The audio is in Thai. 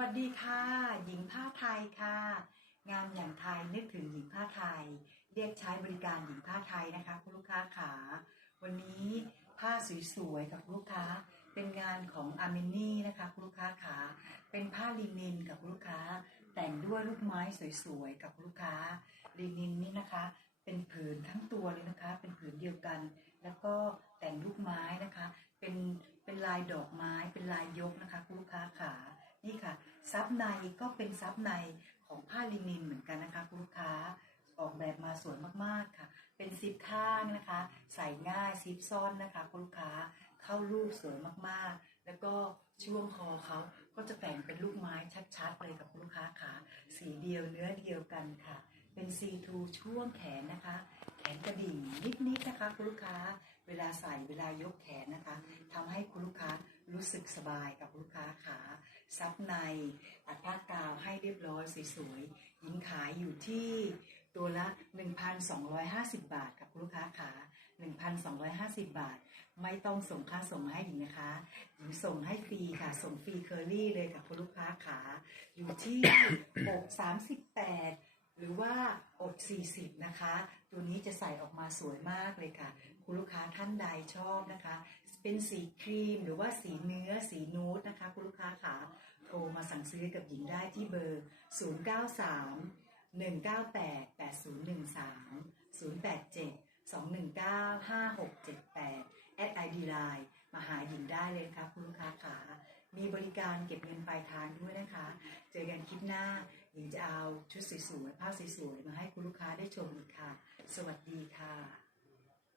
วัสดีค่ะ หญิงผ้าไทยค่ะ งานอย่างไทยนึกถึงหญิงผ้าไทย เรียกใช้บริการหญิงผ้าไทยนะคะ คุณลูกค้าขาวันนี้ผ้าสวยๆกับลูกค้า เป็นงานของอาร์เมนี่นะคะคุณลูกค้าขาเป็นผ้าลินินกับลูกค้า แต่งด้วยลูกไม้สวยๆกับลูกค้าลินินนี่นะคะ เป็นผืนทั้งตัวเลยนะคะ เป็นผืนเดียวกัน แล้วก็แต่งลูกไม้นะคะ เป็นเป็นลายดอกไม้เป็นลายยกนะคะคุณลูกค้าขา นี่ค่ะซับในก็เป็นซับในของผ้าลินินเหมือนกันนะคะคุณลูกค้าออกแบบมาสวยมากๆค่ะ เป็นซิปข้างนะคะ ใส่ง่ายซิปซ่อนนะคะคุณลูกค้าเข้ารูปสวยมากๆ แล้วก็ช่วงคอเขาก็จะแต่งเป็นลูกไม้ชัดๆเลยกับคุณลูกค้าค่ะสีเดียวเนื้อเดียวกันค่ะ เป็นซีทูช่วงแขนนะคะ แขนกระดิ่งนิดๆนะคะคุณลูกค้า เวลาใส่เวลายกแขนนะคะทำให้คุณลูกค้ารู้สึกสบายกับลูกค้าขา ซับในตัดผ้ากาวให้เรียบร้อยสวยๆหญิงขายอยู่ที่ตัวละ 1,250 บาทกับคุณลูกค้าขา1,250 บาท ไม่ต้องส่งค่าส่งมาให้หญิงนะคะหญิงส่งให้ฟรีค่ะ ส่งฟรีเคอรี่เลยกับคุณลูกค้าขาอยู่ที่อก38 หรือว่าอด 40 นะคะ ตัวนี้จะใส่ออกมาสวยมากเลยค่ะ คุณลูกค้าท่านใดชอบนะคะ เป็นสีครีมหรือว่าสีเนื้อสีนูดนะคะ คุณลูกค้าขา ทรมาสั่งซื้อกับหญิงได้ที่เบอร์ 093 198 8013 087 219 5678 แอดไอดีไลน์มาหาหญิงได้เลยค่ะคุณลูกค้าขามีบริการเก็บเงินปลายทางด้วยนะคะ เจอกันคลิปหน้า หญิงจะเอาชุดสวยๆผ้าสวยๆมาให้คุณลูกค้าได้ชมอีกค่ะ สวัสดีค่ะ